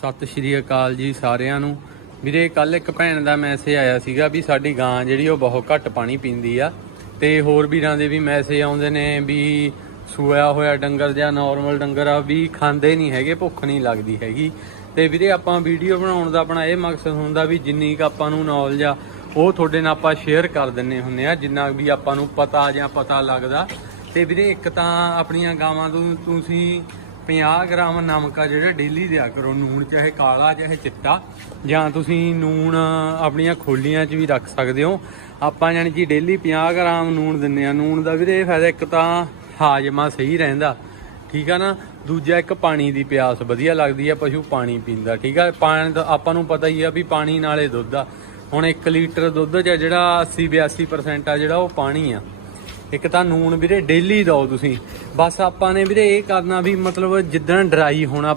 ਸਤਿ ਸ਼੍ਰੀ ਅਕਾਲ ਜੀ ਸਾਰਿਆਂ ਨੂੰ। ਵੀਰੇ ਕੱਲ ਇੱਕ ਭੈਣ ਦਾ ਮੈਸੇਜ ਆਇਆ ਸੀਗਾ ਵੀ ਸਾਡੀ ਗਾਂ ਜਿਹੜੀ ਉਹ ਬਹੁਤ ਘੱਟ ਪਾਣੀ ਪੀਂਦੀ ਆ। ਤੇ ਹੋਰ ਵੀਰਾਂ ਦੇ ਵੀ ਮੈਸੇਜ ਆਉਂਦੇ ਨੇ ਵੀ ਸੂਆ ਹੋਇਆ ਡੰਗਰ ਜਾਂ ਨਾਰਮਲ ਡੰਗਰ ਆ, ਵੀ ਖਾਂਦੇ ਨਹੀਂ ਹੈਗੇ, ਭੁੱਖ ਨਹੀਂ ਲੱਗਦੀ ਹੈਗੀ। ਤੇ ਵੀਰੇ, ਆਪਾਂ ਵੀਡੀਓ ਬਣਾਉਣ ਦਾ ਆਪਣਾ ਇਹ ਮਕਸਦ ਹੁੰਦਾ ਵੀ ਜਿੰਨੀ ਕ ਆਪਾਂ ਨੂੰ ਨੌਲੇਜ ਆ, ਉਹ ਤੁਹਾਡੇ ਨਾਲ ਆਪਾਂ ਸ਼ੇਅਰ ਕਰ ਦਿੰਨੇ ਹੁੰਨੇ ਆ, ਜਿੰਨਾ ਵੀ ਆਪਾਂ ਨੂੰ ਪਤਾ ਜਾਂ ਪਤਾ ਲੱਗਦਾ। ਤੇ ਵੀਰੇ, ਇੱਕ ਤਾਂ ਆਪਣੀਆਂ ਗਾਵਾਂ ਤੋਂ ਤੁਸੀਂ 50 ਗ੍ਰਾਮ ਨਮਕ ਆ ਜਿਹੜਾ ਡੇਲੀ ਦਿਆ ਕਰੋ, ਨੂਣ ਚਾਹੇ ਕਾਲਾ ਚਾਹੇ ਚਿੱਟਾ, ਜਾਂ ਤੁਸੀਂ ਨੂਣ ਆਪਣੀਆਂ ਖੋਲੀਆਂ 'ਚ ਵੀ ਰੱਖ ਸਕਦੇ ਹੋ। ਆਪਾਂ ਜਾਨੀ ਕਿ ਡੇਲੀ 50 ਗ੍ਰਾਮ ਨੂਣ ਦਿੰਨੇ ਆ ਨੂਣ ਦਾ ਵੀਰੇ ਇਹ ਫਾਇਦਾ, ਇੱਕ ਤਾਂ ਹਾਜਮਾ ਸਹੀ ਰਹਿੰਦਾ, ਠੀਕ ਆ ਨਾ? ਦੂਜਾ ਇੱਕ ਪਾਣੀ ਦੀ ਪਿਆਸ ਵਧੀਆ ਲੱਗਦੀ ਆ, ਪਸ਼ੂ ਪਾਣੀ ਪੀਂਦਾ, ਠੀਕ ਆ? ਪਾਣੀ ਦਾ ਆਪਾਂ ਨੂੰ ਪਤਾ ਹੀ ਆ ਵੀ ਪਾਣੀ ਨਾਲੇ ਦੁੱਧ ਆ। ਹੁਣ 1 ਲੀਟਰ ਦੁੱਧ 'ਚ ਜਿਹੜਾ 80 82% ਆ ਜਿਹੜਾ ਉਹ ਪਾਣੀ ਆ। ਇੱਕ ਤਾਂ ਨੂਣ ਵੀਰੇ ਡੇਲੀ ਦਿਓ ਤੁਸੀਂ। ਬਸ ਆਪਾਂ ਨੇ ਵੀਰੇ ਇਹ ਕਰਨਾ ਵੀ ਮਤਲਬ ਜਿੱਦਣ ਡਰਾਈ ਹੋਣਾ